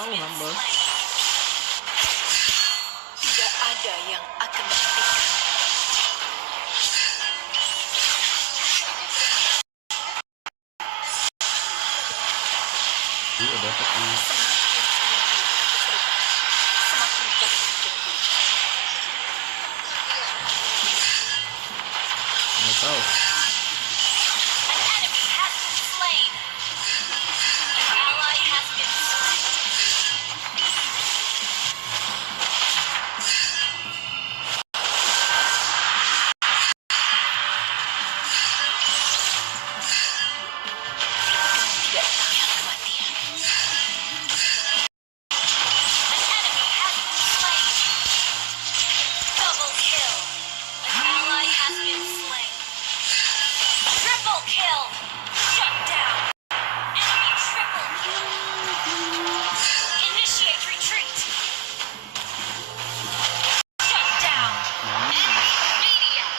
tahu hamba. Tidak ada yang akan menghentikan. Iya dapat nih. Semakin baik jadi. Nggak tahu. An enemy has been slain. An ally has been slain. Tidak tahu kematian. An enemy has been slain. Double kill. An ally has been slain. Triple kill. Shut down. Enemy triple kill. Initiate retreat. Shut down. Enemy maniac.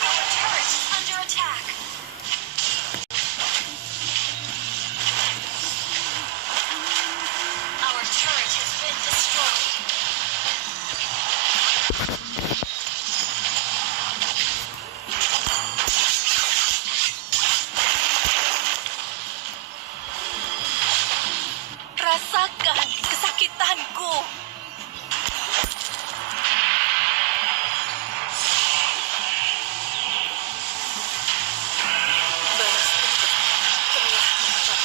Our turret is under attack. Our turret has been destroyed. Rasakan kesakitanku. Balas dendam telah mencapai.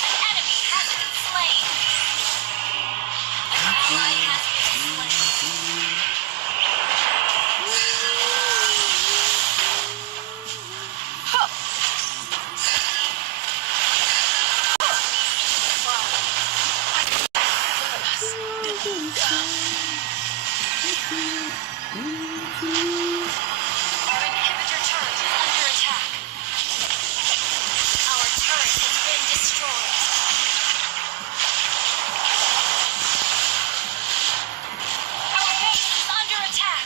An enemy has been slain. An ally has been slain. Huh. Balas dendam. Our inhibitor turret is under attack. Our turret has been destroyed. Our base is under attack.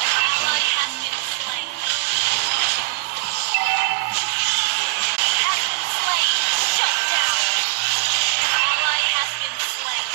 An ally has been slain. Has been slain. Shut down. An ally has been slain.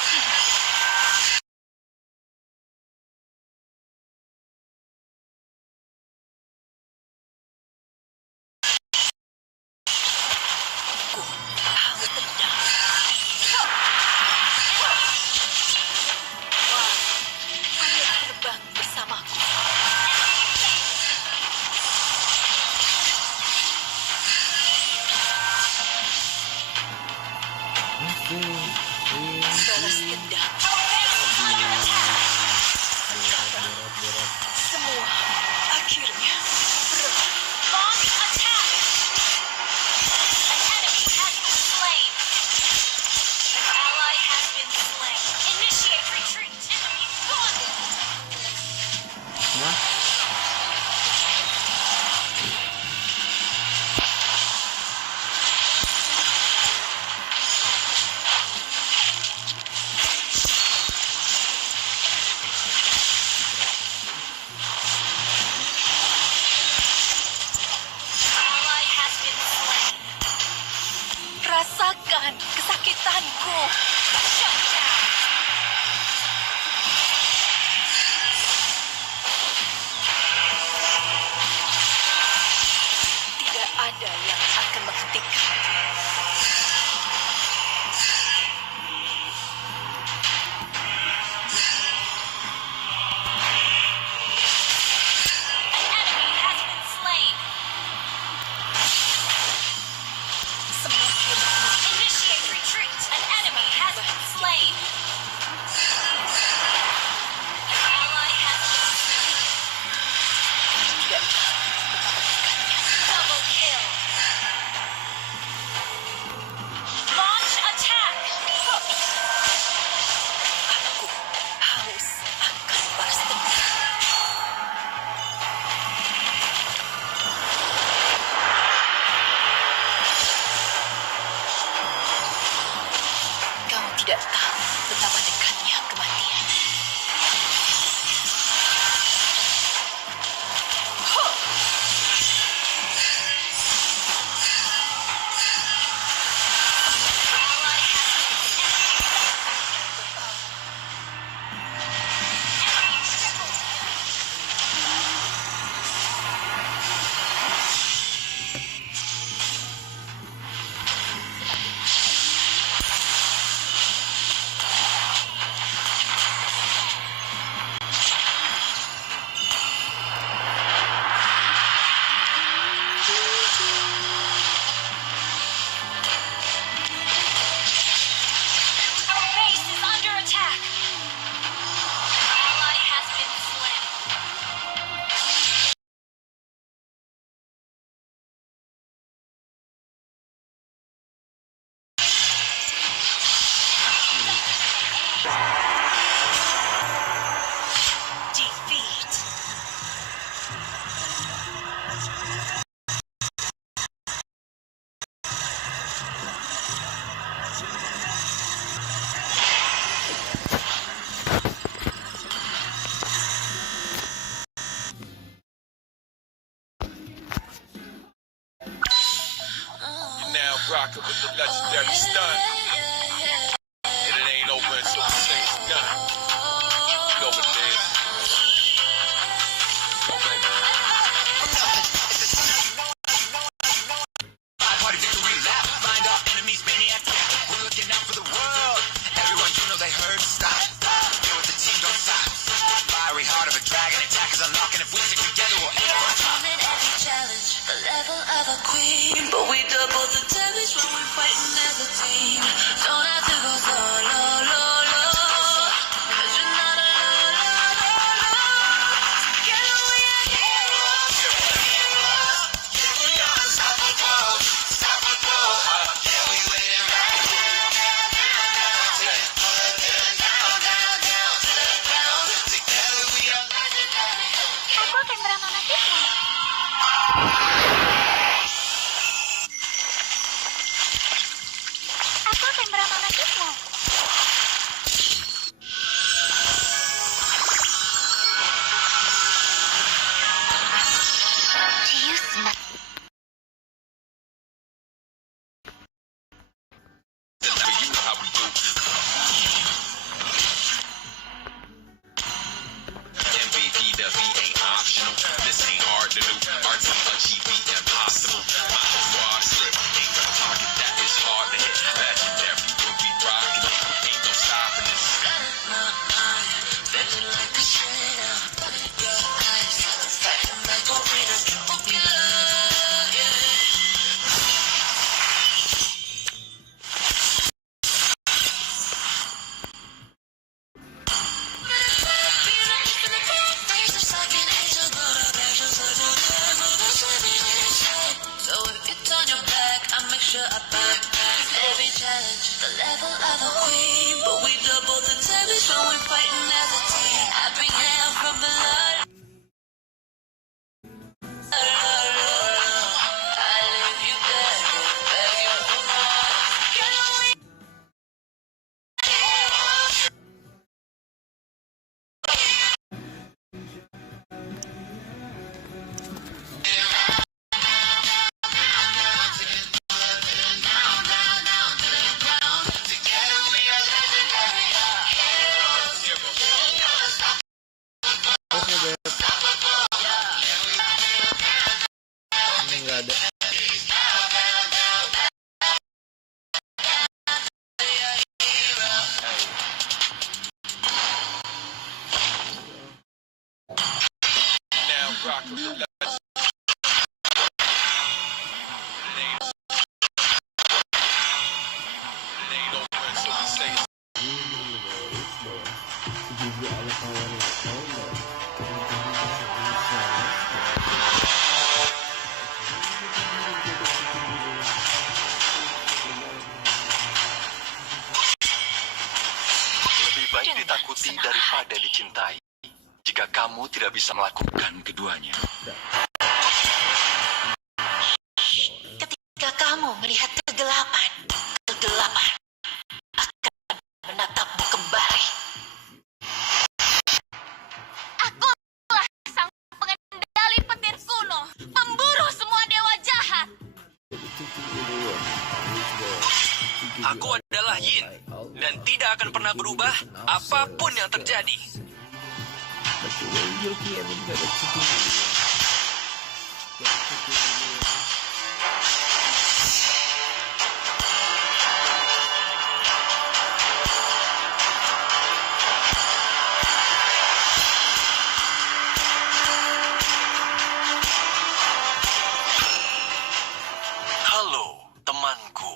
Betapa dekatnya kematian. Our base is under attack. Ally has been slain. Defeat. Now rocking with the legendary stun. And it ain't over until we say it's done. You know what it is. Go, baby. Party victory lap, find our enemies, maniac. We're looking out for the world. Everyone, you know they heard. Stop. Get with the team, don't stop. Fiery heart of a dragon, attack is unlocking. If we stick together, we'll end on top. At every challenge, the level of a queen, but we double the damage when we're fighting as a team. Don't have to go solo, lo, 'cause you're not alone, Together we are heroes. We are unstoppable, unstoppable. Yeah, we win right now. Together we are legendary. Aku akan meramanakimu. Aku akan meramanakimu. Do you smell? You know how we do. MVP, the V ain't optional. This ain't hard to do. Hard to achieve, be impossible. My squad slip ain't gonna target that is hard to hit. Legendary will be rocking it. Ain't no stopping this. Feeling like a straight up. Your eyes fighting like arenas. Triple killer, yeah. So if you turn your back, I make sure I back. Every challenge, the level of a queen, but we double the damage when we're fighting as a team. I bring hell from below. I leave you begging for more. Together we are legendary. Ini nggak ada. Now rocking with the legendary. It ain't over until we say it's Juga ada power lokal. Lebih baik ditakuti daripada dicintai. Jika kamu tidak bisa melakukan keduanya. Ketika kamu melihat kegelapan, kegelapan akan menatapmu kembali. adalah yin dan tidak akan pernah berubah apapun yang terjadi. Halo, temanku.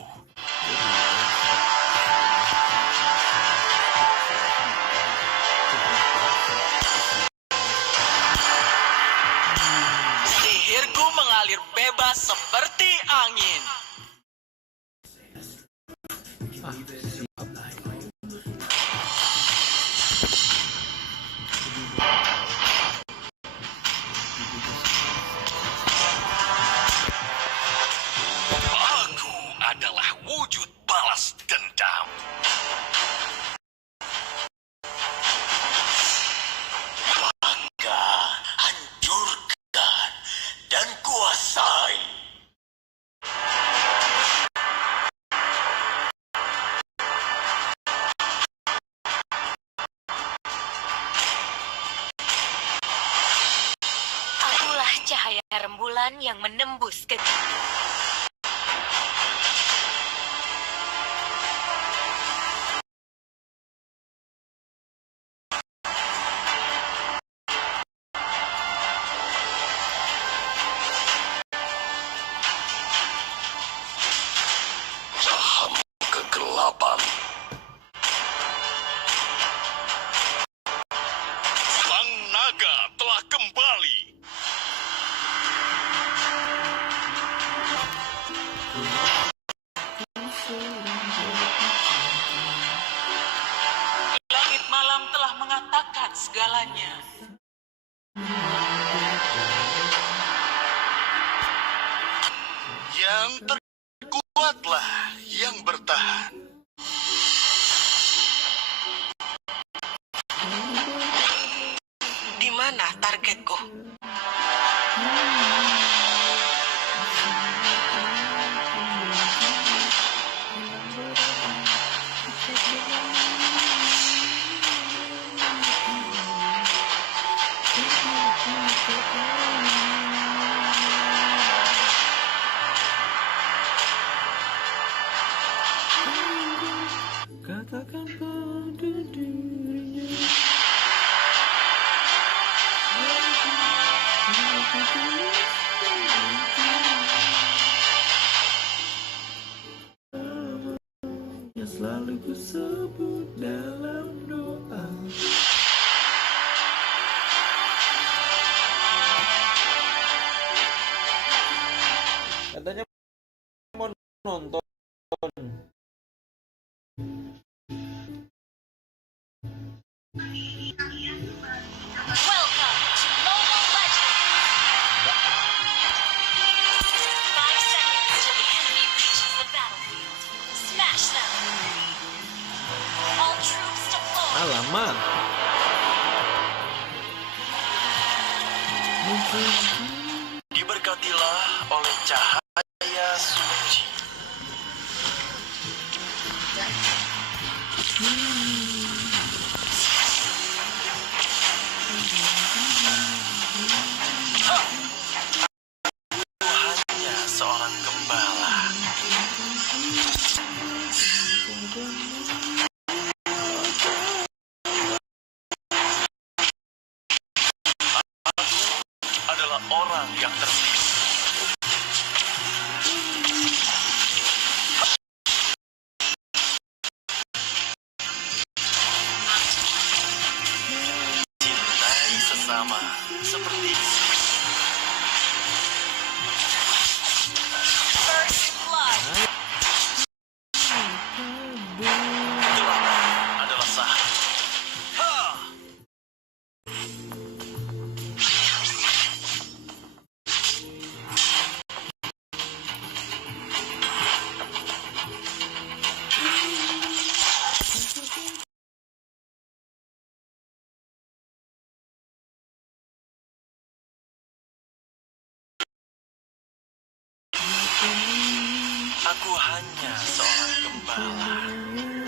Sihirku mengalir bebas seperti angin. Aku adalah wujud balas dendam. Maka hancurkan dan kuasai. Akulah cahaya rembulan yang menembus ke... Saham kegelapan. Sang naga telah kembali. Langit malam telah mengatakan segalanya. Yang terkuatlah yang bertahan. Di mana targetku? Katakan pada dirinya. Yang selalu ku sebut dalam doa. Katanya mau nonton. Welcome to Mobile Legends! 5 seconds till the enemy reaches the battlefield. Smash them! All troops deployed! Alamak. Diberkatilah oleh cahaya suci. Aku hanya seorang gembala. Aku adalah orang yang terpilih. Cintai sesama seperti First blood! gelap adalah sah. Ha! Aku hanya seorang gembala.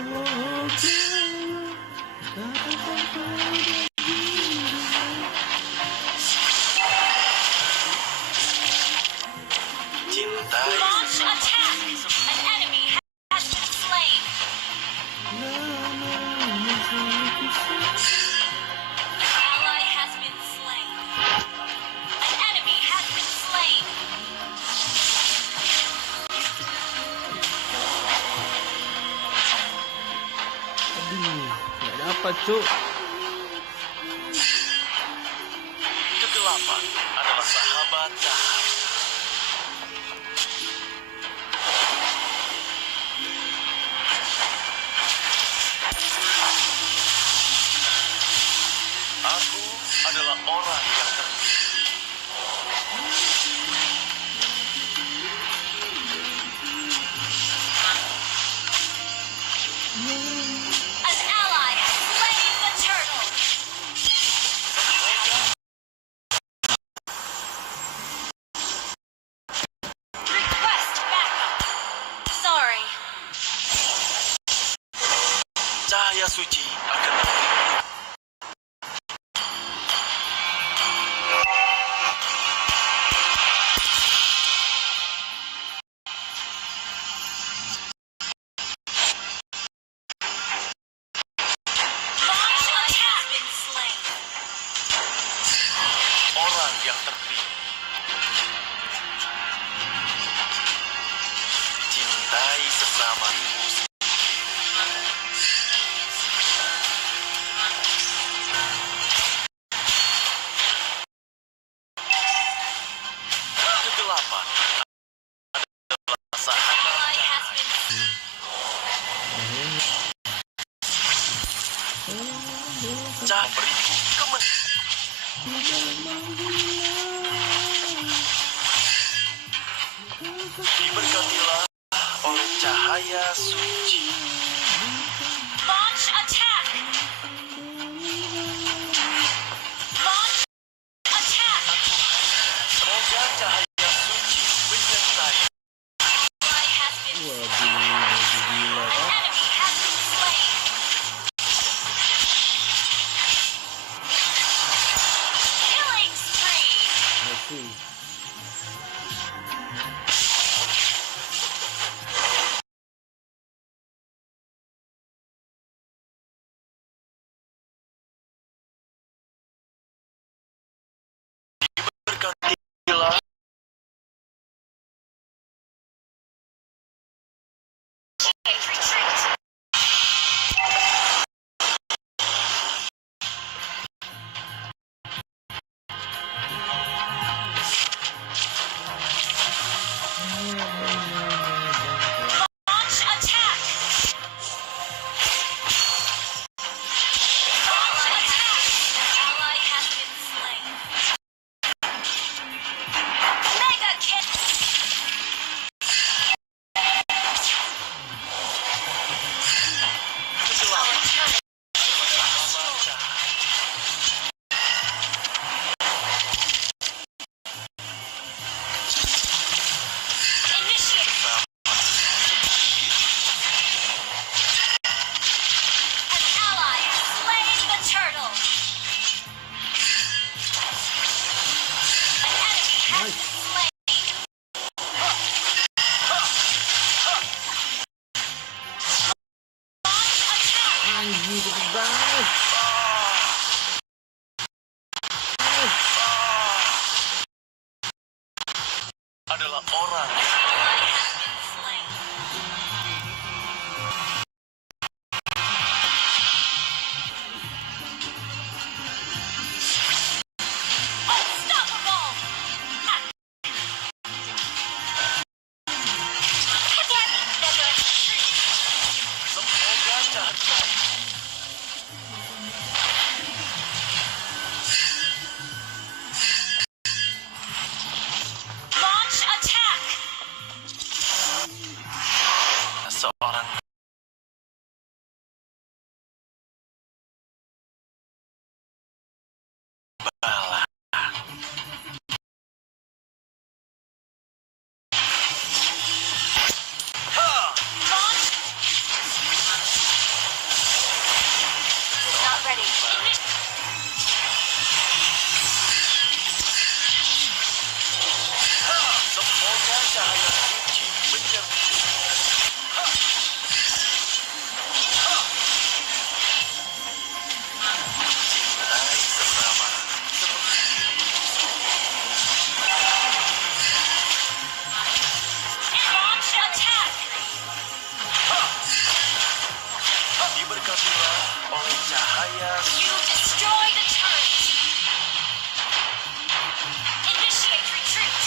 Cintai Launch sesama. attack! An enemy has been slain. An ally has been slain. An enemy has been slain. Aduh, nggak dapat cuk. Kegelapan adalah sahabat cahaya. Aku adalah orang yang terpilih. An ally has slain the turtle. Request backup. Sorry. Cahaya suci akan menerimmu. Launch attack has been slain. Orang yang terpilih. Cintai sesamamu. Kegelapan adalah sahabat Ally has cahaya. been Cahaya beriku kemen. Diberkatilah oleh cahaya suci. launch attack. Launch attack. Semoga cahaya suci menyertai. Ally has been slain. Waduh, gila An kan? enemy has been slain. Killing spree. Masih. Berkatilah Teammates retreat. Launch attack. Launch attack. An ally has been slain. Mega kill. kegelapan adalah sahabat cahaya. Initiate. An ally has slain the turtle. An enemy has been slain. Launch attack. Anjing cepet banget. Adalah orang Ally has been slain. Unstoppable. semoga cahaya. Launch attack. Seorang bala. Launch. Is not ready. cahaya. You destroyed a turret. Initiate retreat.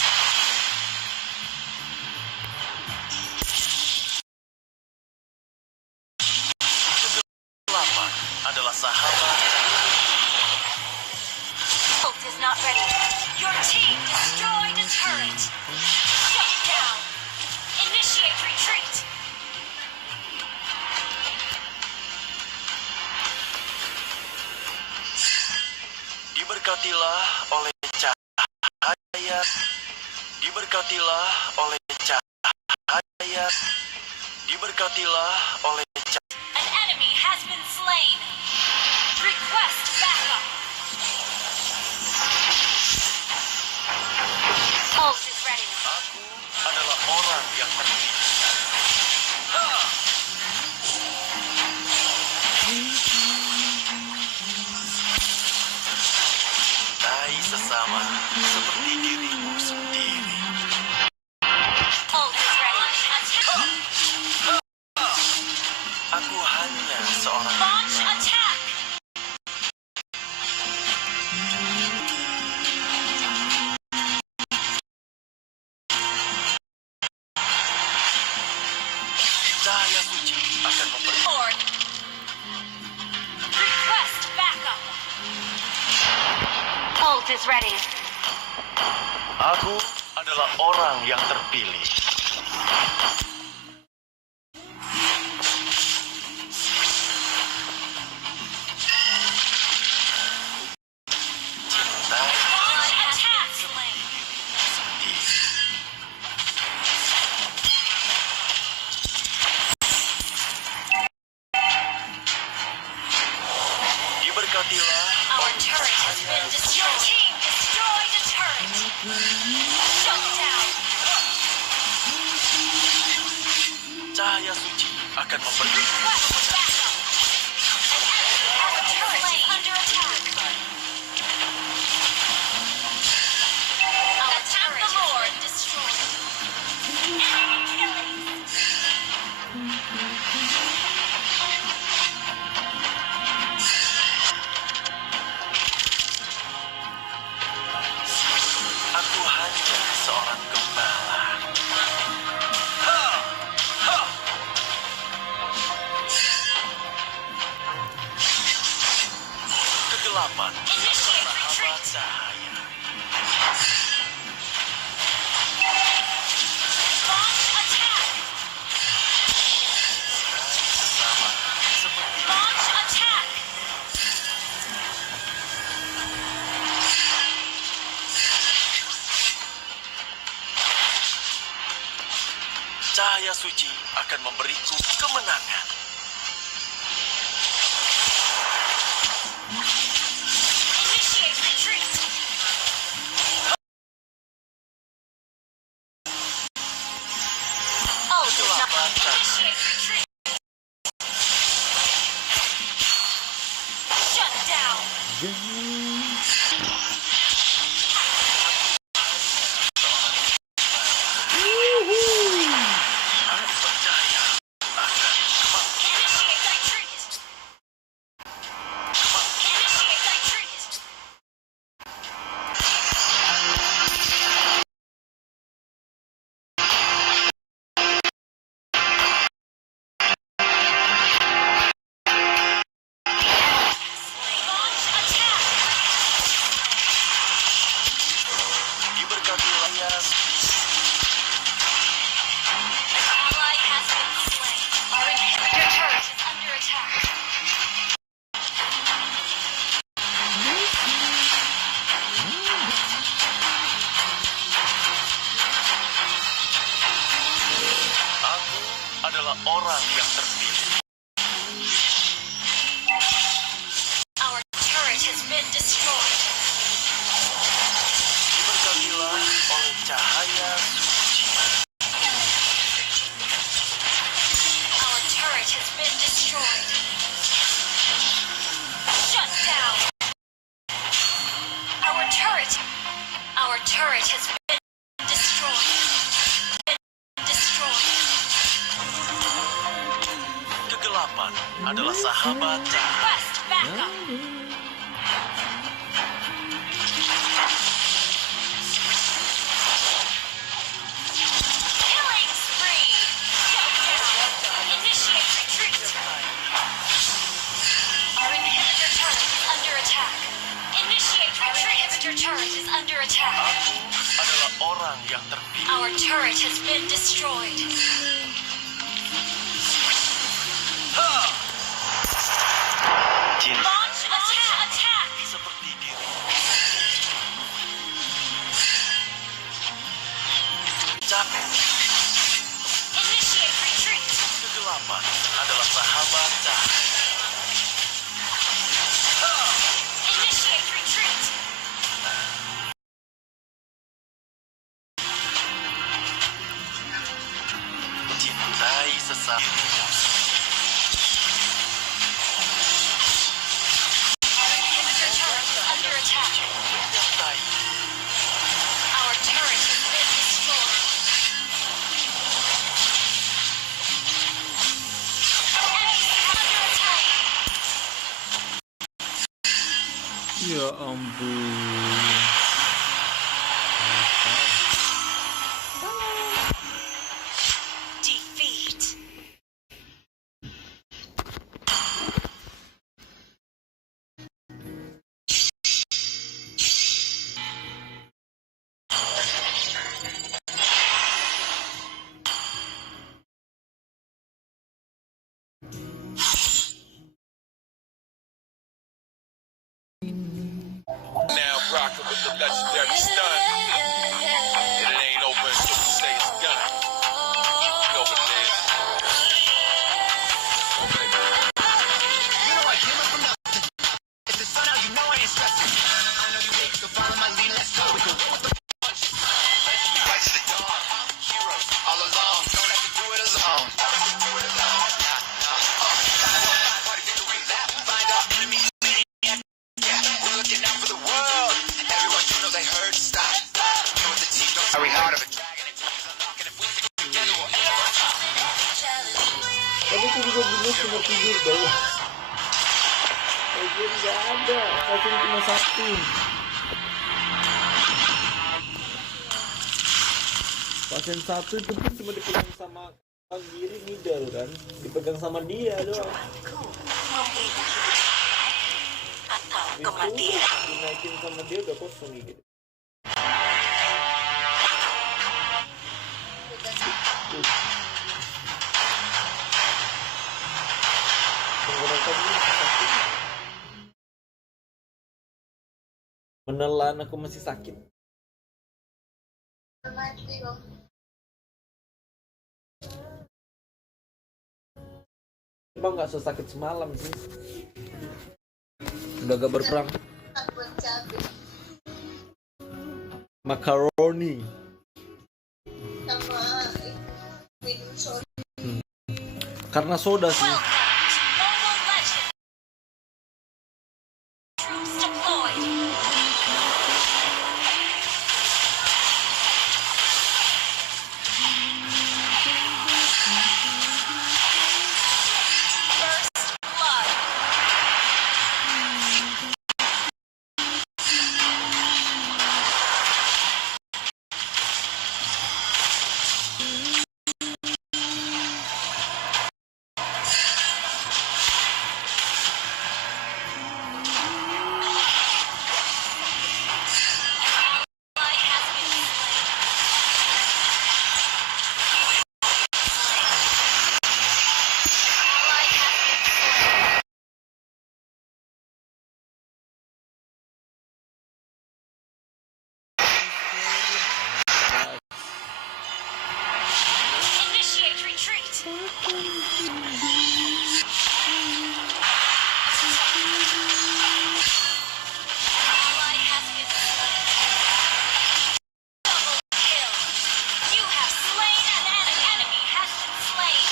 Kegelapan adalah sahabat cahaya. Ult is not ready. Your team destroyed a turret. Shut down. Initiate retreat. Diberkatilah oleh cahaya. Diberkatilah oleh cahaya. Diberkatilah oleh cahaya. An enemy has been slain. Request backup. Ult is ready. Aku adalah orang yang terpilih. Cintai sesama seperti dirimu sendiri. Ult is ready. Attack. Aku hanya seorang Launch attack. cahaya suci akan memberi. Lord. Request backup. Ult is ready. Aku adalah orang yang terpilih. Cintai Launch attack. sendiri. Diberkatilah Our turret has been destroyed. Your team destroyed a turret. Shut down. cahaya suci akan memberi. Request backup. An enemy. Our turret is under attack. Our turret has been destroyed. Enemy killing. Aku hanya seorang gembala. Kegelapan Initiate sahabat retreat. cahaya. Launch attack. Sesama seperti Launch attack. cahaya suci akan memberiku kemenangan. Initiate retreat. Oh, Kegelapan cahaya. initiate retreat. Shut down. Aku percaya akan Initiate retreat. Initiate retreat. Launch attack. diberkatilah ya. An ally has been slain. Our inhibitor turret is under attack. Aku adalah orang yang terpilih. Our turret has been destroyed. Diberkatilah oleh cahaya suci. Our turret has been destroyed. Shut down. Our turret has been destroyed. Destroyed. Kegelapan adalah sahabat cahaya. Request backup. Killing spree. Initiate retreat. Our inhibitor turret is under attack. Initiate retreat. Inhibitor turret is under attack. Aku adalah orang yang terpilih. Our turret has been destroyed. Cinta Launch attack. seperti diri. Capek. Initiate retreat. Kegelapan adalah sahabat cahaya. Initiate retreat. Cintai sesama. Our inhibitor turret is under attack. Cintai. Our turret has been destroyed. Enemy under attack. Ya ampun. Defeat. Now rocking with the legendary stun. And it ain't over until we say it's done. You know what it is. Oh, baby. You know I came up from nothing. It's the sun out, you know I ain't stressing. I know you hate, so follow my lead, let's go. We can roll with the punches. We rise to the dawn. Heroes all along. Don't have to do it alone. Party victory lap. Find our enemies. Yeah, we're looking out for the world. Everyone, you know they heard stop. You with the team, don't worry hard of a dragon. It takes unlocking if we stick together, we'll ever top. Tadi tuh juga bingung cuma tidur bawah. Aja nggak ada, pasien cuma satu. Pasien satu itu pun cuma dipegang sama kaki kiri middle kan, dipegang sama dia doang. Atau Itu dinaikin sama dia udah kosong gitu. Tenggorokan ini sakit. Menelan aku masih sakit. Emang nggak sesakit semalam sih. Udah gak berperang. Macaroni. Karena soda sih. welcome to Mobile Legends. Troops deployed. First blood. Ally has been slain. Ally has been slain. Initiate retreat. Ally has been slain. Double kill. You have slain an enemy has been slain.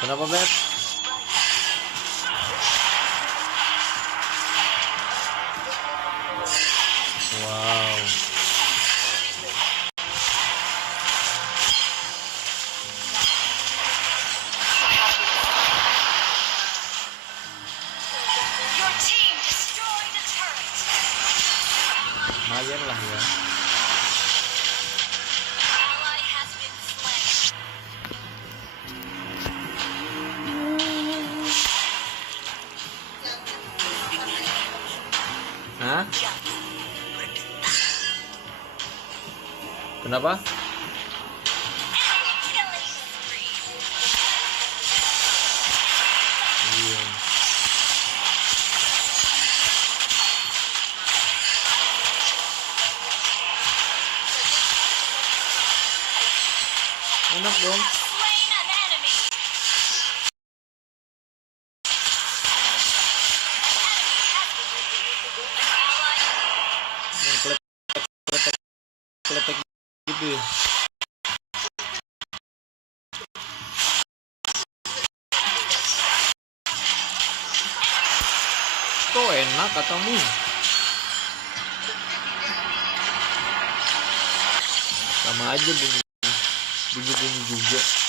Kenapa, Beb? Wow. lumayan lah ya. Ally has been slain. Hah? Kenapa? Killing spree. Iya. Enak dong. Slain an enemy. Yang kletek gitu ya. Kok enak katamu? Sama aja bunyi juga.